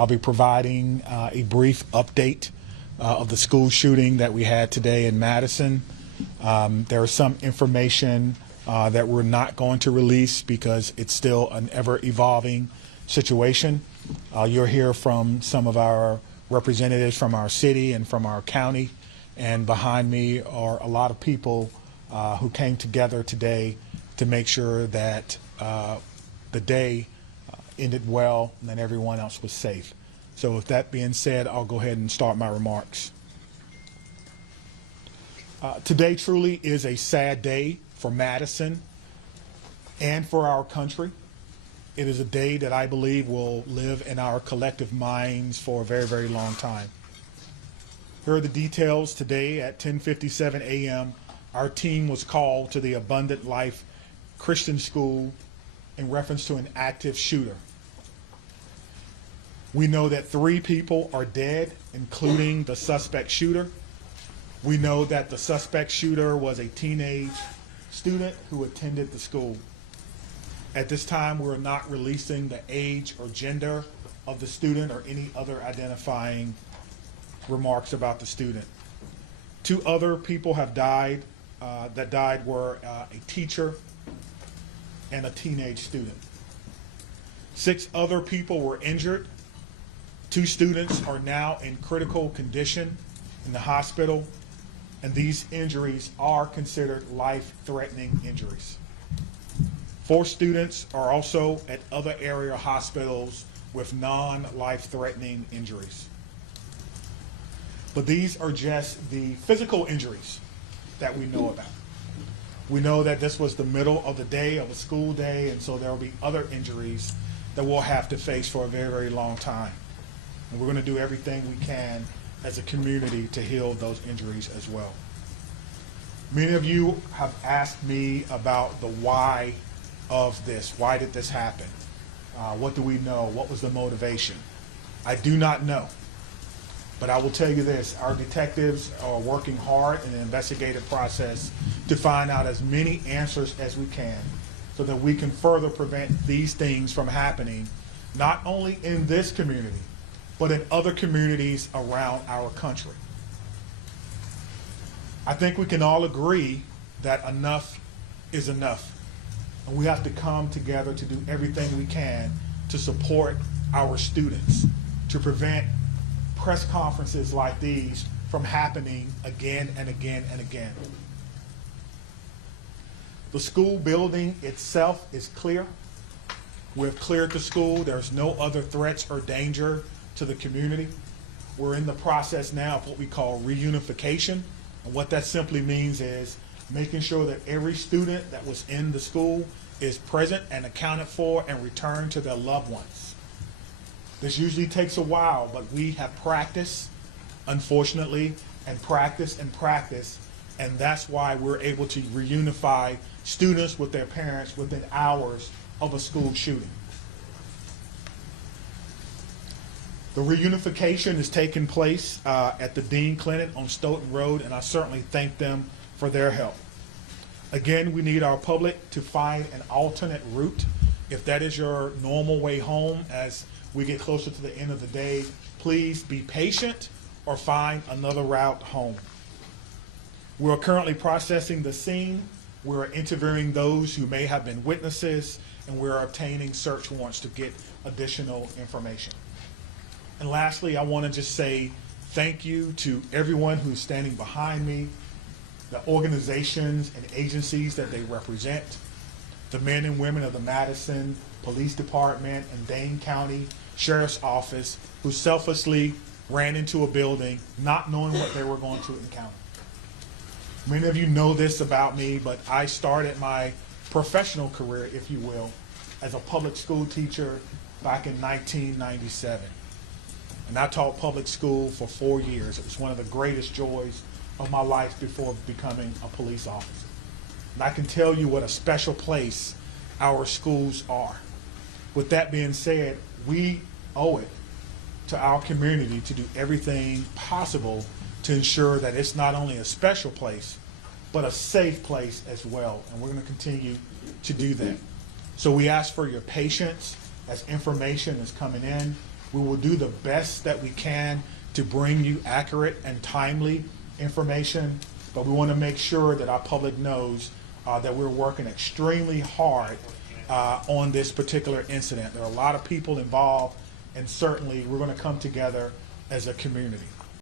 I'll be providing a brief update of the school shooting that we had today in Madison. There is some information that we're not going to release because it's still an ever-evolving situation. You'll hear from some of our representatives from our city and from our county, and behind me are a lot of people who came together today to make sure that the day ended well and that everyone else was safe. So with that being said, I'll go ahead and start my remarks. Today truly is a sad day for Madison and for our country. It is a day that I believe will live in our collective minds for a very, very long time. Here are the details. Today at 10:57 a.m., our team was called to the Abundant Life Christian School in reference to an active shooter. We know that 3 people are dead, including the suspect shooter. We know that the suspect shooter was a teenage student who attended the school. At this time, we're not releasing the age or gender of the student or any other identifying remarks about the student. 2 other people have died. That died were a teacher and a teenage student. 6 other people were injured. 2 students are now in critical condition in the hospital, and these injuries are considered life-threatening injuries. 4 students are also at other area hospitals with non-life-threatening injuries. But these are just the physical injuries that we know about. We know that this was the middle of the day, of a school day, and so there will be other injuries that we'll have to face for a very, very long time. And we're going to do everything we can as a community to heal those injuries as well. Many of you have asked me about the why of this. Why did this happen? What do we know? What was the motivation? I do not know. But I will tell you this, our detectives are working hard in the investigative process to find out as many answers as we can so that we can further prevent these things from happening, not only in this community, but in other communities around our country. I think we can all agree that enough is enough. And we have to come together to do everything we can to support our students, to prevent press conferences like these from happening again and again and again. The school building itself is clear. We've cleared the school. There's no other threats or danger to the community. We're in the process now of what we call reunification. And what that simply means is making sure that every student that was in the school is present and accounted for and returned to their loved ones. This usually takes a while, but we have practiced, unfortunately, and practice, and that's why we're able to reunify students with their parents within hours of a school shooting. The reunification is taking place at the Dean Clinic on Stoughton Road, and I certainly thank them for their help. Again, we need our public to find an alternate route. If that is your normal way home as we get closer to the end of the day, please be patient or find another route home. We're currently processing the scene. We're interviewing those who may have been witnesses, and we're obtaining search warrants to get additional information. And lastly, I want to just say thank you to everyone who's standing behind me, the organizations and agencies that they represent, the men and women of the Madison Police Department and Dane County Sheriff's Office who selflessly ran into a building not knowing what they were going to encounter. Many of you know this about me, but I started my professional career, if you will, as a public school teacher back in 1997. And I taught public school for 4 years. It was one of the greatest joys of my life before becoming a police officer. And I can tell you what a special place our schools are. With that being said, we owe it to our community to do everything possible to ensure that it's not only a special place, but a safe place as well. And we're going to continue to do that. So we ask for your patience as information is coming in. We will do the best that we can to bring you accurate and timely information, but we want to make sure that our public knows that we're working extremely hard on this particular incident. There are a lot of people involved, and certainly we're going to come together as a community.